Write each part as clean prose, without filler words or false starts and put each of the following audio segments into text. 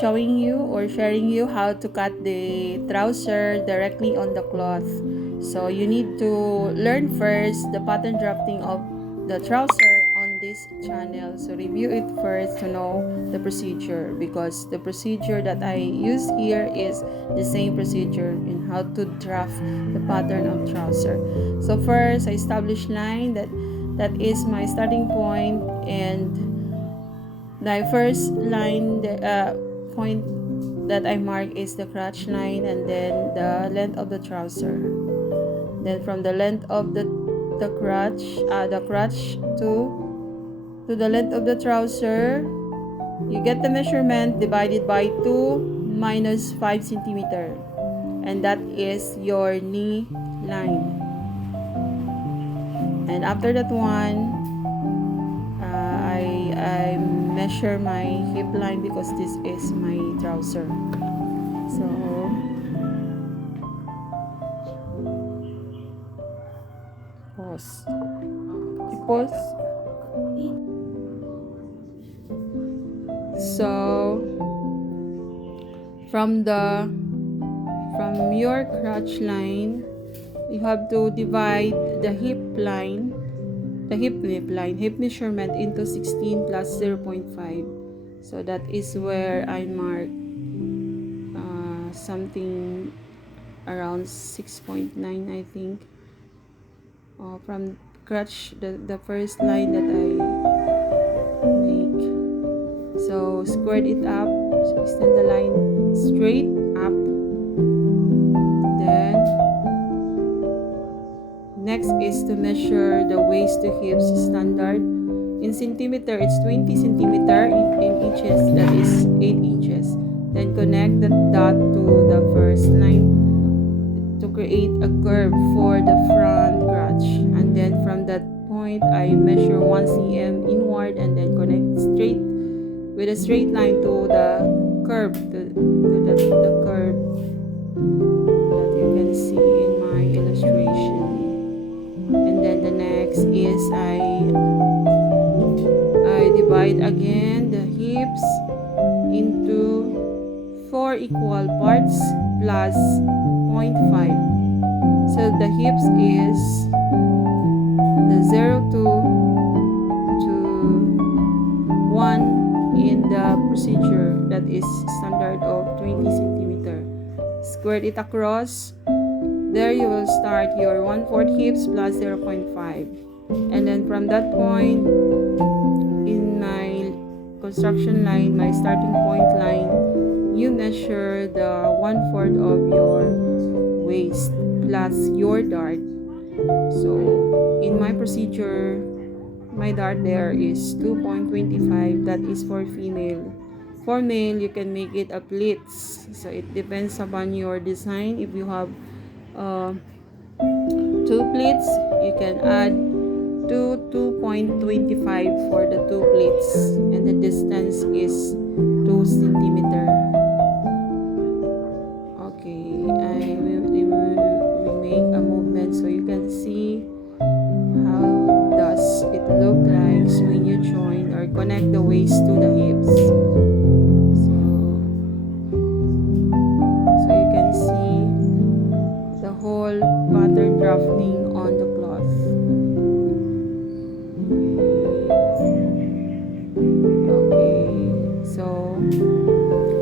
showing you or sharing you how to cut the trouser directly on the cloth. So you need to learn first the pattern drafting of the trouser on this channel. So review it first to know the procedure, because the procedure that I use here is the same procedure in how to draft the pattern of trouser. So first I establish line, that is my starting point, and the first line, the point that I mark is the crotch line, and then the length of the trouser. Then from the length of the crotch to the length of the trouser, you get the measurement divided by 2 minus 5 centimeter, and that is your knee line. And after that one, I measure my hip line because this is my trouser. So pause. So from your crotch line, you have to divide the hip measurement into 16 plus 0.5. So that is where I mark something around 6.9, I think. From crotch, the first line that I make. So squared it up, so extend the line straight up. Then next is to measure the waist to hips standard. In centimeter, it's 20 centimeter. In inches, that is 8 inches. Then connect the dot to the first line to create a curve for the front crotch. And then from that point, I measure 1 cm inward and then connect straight with a straight line to the curve, the curve that you can see in my illustration. And then the next is I divide again the hips into 4 equal parts plus 0.5. So the hips is the 0 to 1 in the procedure, that is standard of 20 centimeter. Square it across. There you will start your 1/4 hips plus 0.5. And then from that point, in my construction line, my starting point line, you measure the 1/4 of your waist plus your dart. So in my procedure, my dart there is 2.25. That is for female. For male, you can make it a pleats. So it depends upon your design. If you have 2 pleats, you can add 2.25 for the 2 pleats, and the distance is 2 centimeter. Okay, we make a movement so you can see how does it look like when you join or connect the waist to the hips. So you can see the whole pattern drafting on the cloth. Okay, so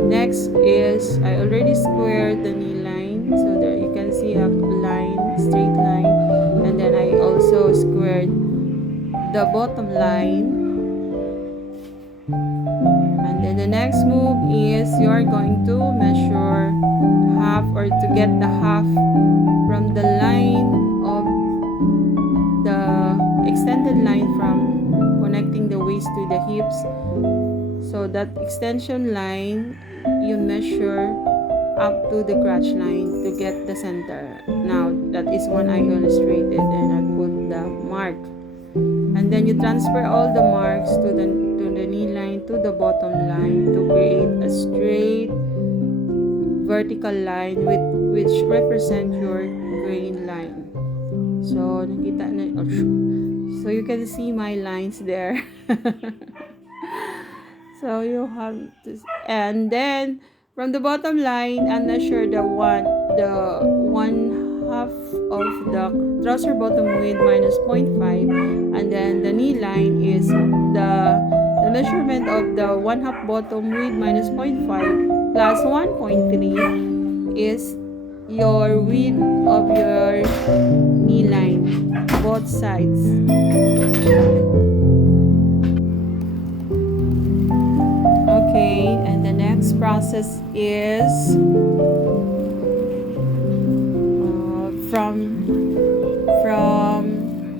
next is I already squared the knee line, so there you can see a line, straight line, and then I also squared the bottom line. And then the next move is you're going to measure half, or to get the half from the line of the extended line from connecting the waist to the hips. So that extension line, you measure up to the crotch line to get the center. Now that is one I illustrated, and I put the mark. And then you transfer all the marks to the knee line to the bottom line to create a straight vertical line which represent your grain line. So nakita na, so you can see my lines there. So you have to, and then from the bottom line, and measure the one half of the trouser bottom width minus 0.5, and then the knee line is the measurement of the one half bottom width minus 0.5 plus 1.3 is your width of your knee line, both sides. Okay, and the next process is from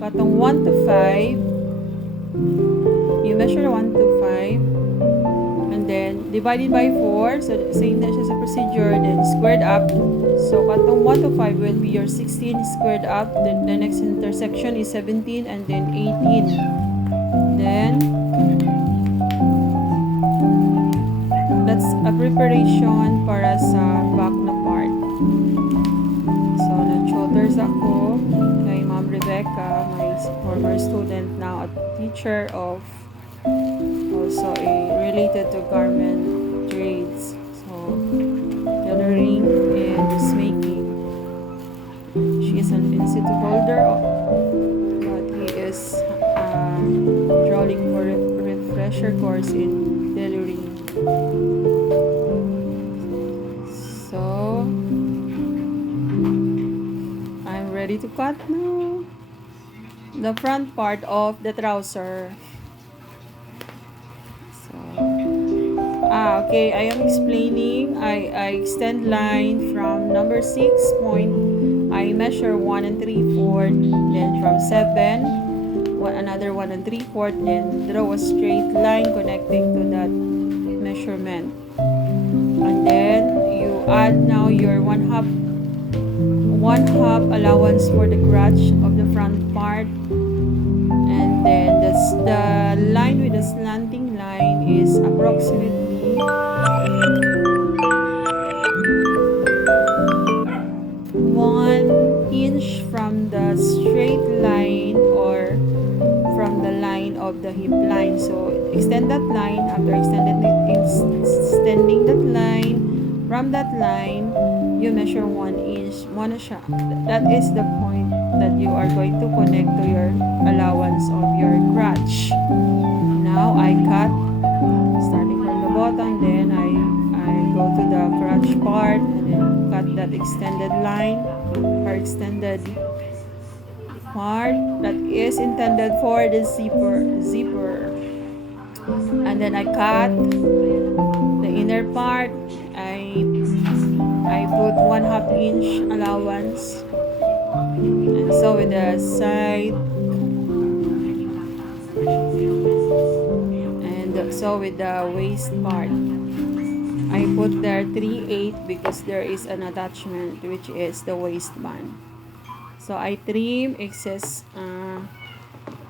katong 1 to 5, you measure 1 to 5, and then divided by 4, so same na siya sa procedure, then squared up. So katong 1 to 5 will be your 16 squared up, then the next intersection is 17, and then 18. Then that's a preparation para sa back na part. So nag-shoulders ako kay Ma'am Rebecca, my former student, now a teacher of also related to garment trades, so tailoring and dressmaking. She is an institute holder, but he is enrolling for refresher course in tailoring. So I'm ready to cut now the front part of the trouser. Okay, I am explaining. I extend line from number 6 point. I measure 1 and 3/4, then from 7, another 1 and 3/4, then draw a straight line connecting to that measurement. And then you add now your one half allowance for the crotch of the front part. And then the line with the slanting line is approximately 1 inch from the straight line or from the line of the hip line. So extend that line. After extending that line, from that line you measure 1 inch. That is the point that you are going to connect to your allowance of your crotch. Now I cut starting from the bottom, then I go to the crotch part and then cut that extended line or extended part that is intended for the zipper. And then I cut the inner part. I put 1/2 inch allowance, and so with the side, and so with the waist part I put there 3/8 because there is an attachment which is the waistband. So I trim excess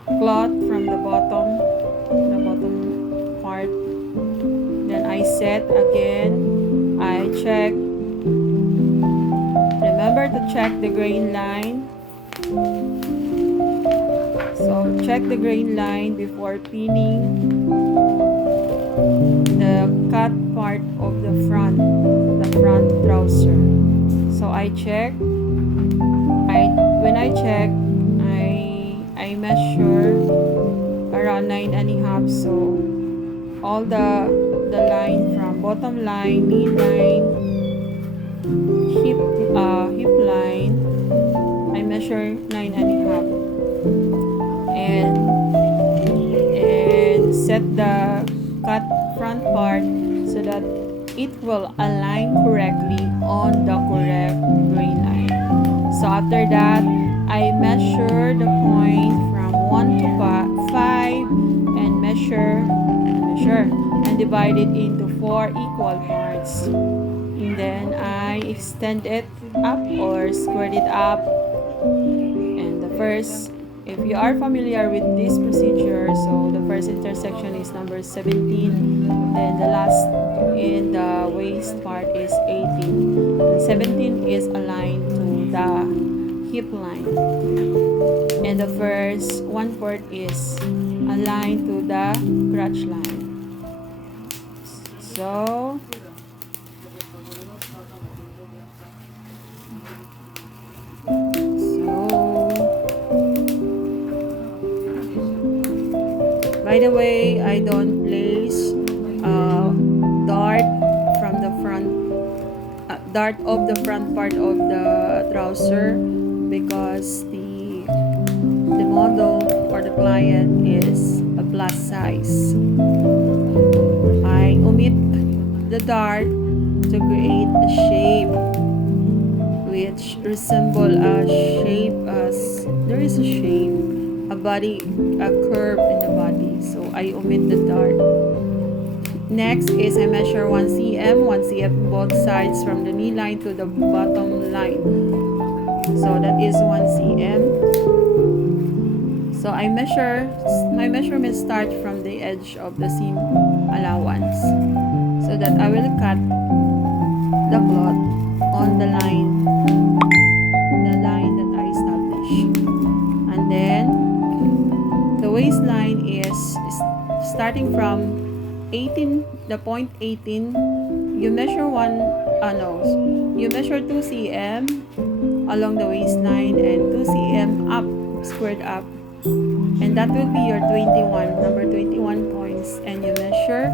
cloth from the bottom part. Then I set again. I check. Remember to check the grain line. So check the grain line before pinning the cut part of the front trouser. So I check. When I check, I measure around 9.5. So all the line from bottom line, knee line, hip line, I measure 9.5, and set the cut front part so that it will align correctly on the correct grain line. So after that, I measure the point from 1 to 5 and measure and divide it into 4 equal parts. And then I extend it up or squared it up. And the first, if you are familiar with this procedure, so the first intersection is number 17, then the last in the waist part is 18. And 17 is aligned to the hip line. And the first 1/4 is aligned to the crotch line. so. By the way, I don't place dart from the front, dart of the front part of the trouser, because the model or the client is a plus size. I omit the dart to create a shape which resemble a shape as there is a shape, a body, a curve in the body. So I omit the dart. Next is I measure 1 cm, 1 cm both sides from the knee line to the bottom line. So that is 1 cm. So I measure, my measurement starts from the edge of the seam allowance, so that I will cut the cloth on the line that I established. And then the waistline is starting from 18, the point 18. You measure you measure 2 cm along the waistline and 2 cm up, squared up, and that will be your 21, number 21 points. And you measure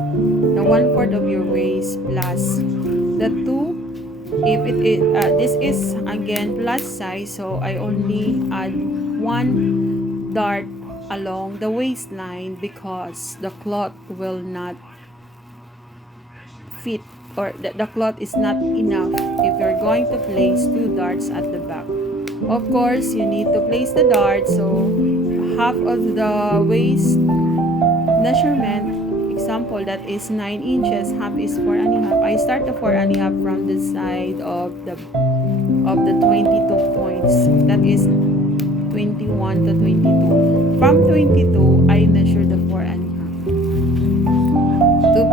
the 1/4 of your waist plus the 2. If this is again plus size, so I only add 1 dart along the waistline because the cloth will not fit, or the cloth is not enough if you're going to place 2 darts at the back. Of course, you need to place the dart, so half of the waist measurement, example, that is 9 inches, half is 4.5. I start the 4.5 from the side of the 22 points, that is 21 to 22. From 22, I measure the 4.5 to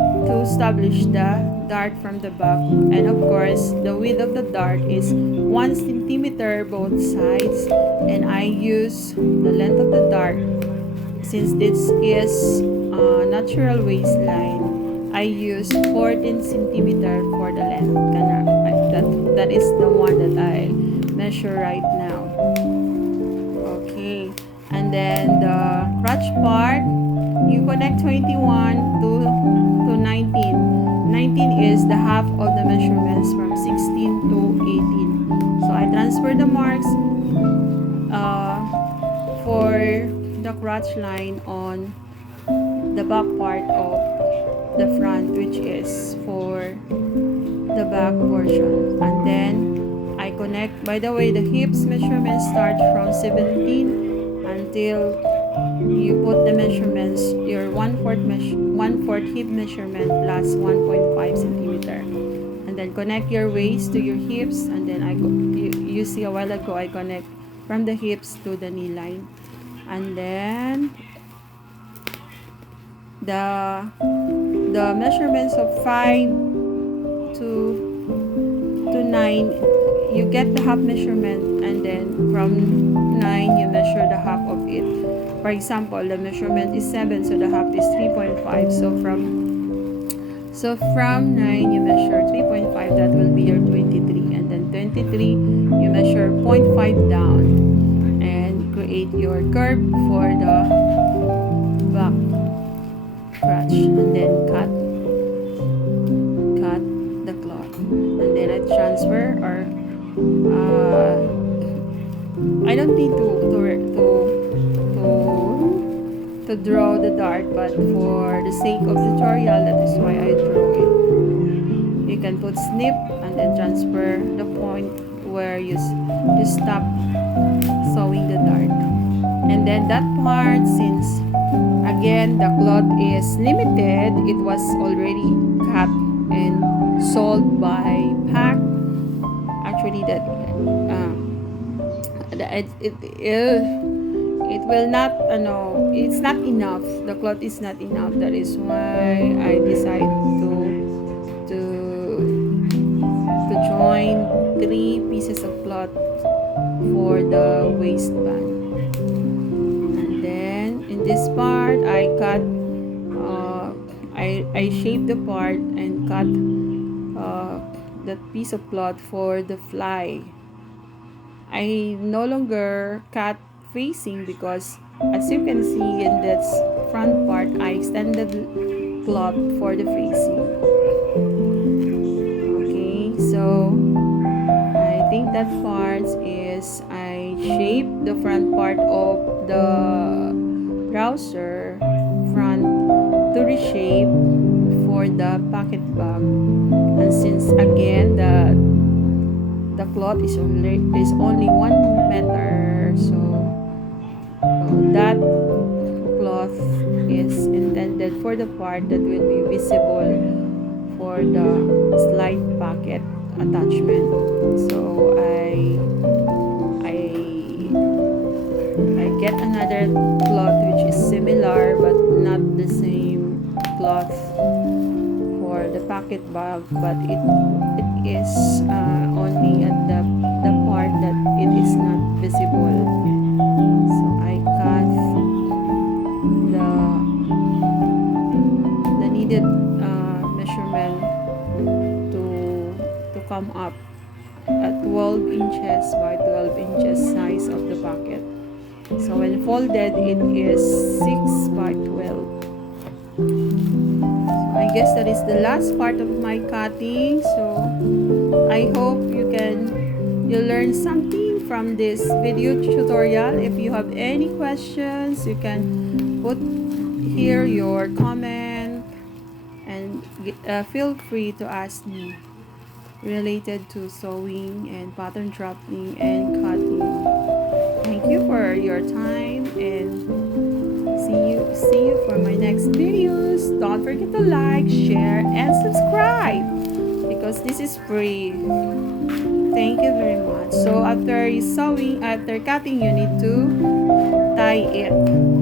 establish the dart from the back. And of course, the width of the dart is 1 centimeter both sides, and I use the length of the dart. Since this is natural waistline, I use 14 centimeter for the length. That is the one that I measure right now. Okay, and then the crotch part, you connect 21 to 19. 19 is the half of the measurements from 16 to 18. So I transfer the marks for the crotch line on the back part of the front, which is for the back portion. And then I connect, by the way, the hips measurement start from 17 until you put the measurements, your 1/4 hip measurement plus 1.5 centimeter, and then connect your waist to your hips. And then you see a while ago I connect from the hips to the knee line. And then the measurements of 5 to 9, you get the half measurement, and then from 9 you measure the half of it. For example, the measurement is 7, so the half is 3.5. So from 9 you measure 3.5, that will be your 23. And then 23 you measure 0.5 down and create your curve for the back crotch, and then cut the cloth. And then I transfer, or I don't need to draw the dart, but for the sake of tutorial, that is why I draw it. You can put snip and then transfer the point where you stop sewing the dart. And then that part, since again the cloth is limited, it was already cut and sold by pack. Actually, it will not, it's not enough. The cloth is not enough. That is why I decide to join 3 pieces of cloth for the waistband. And then in this part, I cut, I shape the part and cut that piece of cloth for the fly. I no longer cut facing because, as you can see in this front part, I extended cloth for the facing. Okay, so I think that part is I shaped the front part of the trouser front to reshape for the pocket bag. And since again the cloth is only 1 meter, so that cloth is intended for the part that will be visible for the slide pocket attachment. So I get another cloth which is similar but not the same cloth for the pocket bag, but it is only at the part that it is not visible. So I cut the needed measurement to come up at 12 inches by 12 inches size of the pocket. So when folded, it is 6 by 12. So I guess that is the last part of my cutting. So I hope you learn something from this video tutorial. If you have any questions, you can put here your comment and feel free to ask me related to sewing and pattern drafting and cutting. Thank you for your time, and see you for my next videos. Don't forget to like, share, and subscribe because this is free. Thank you very much. So after cutting, you need to tie it.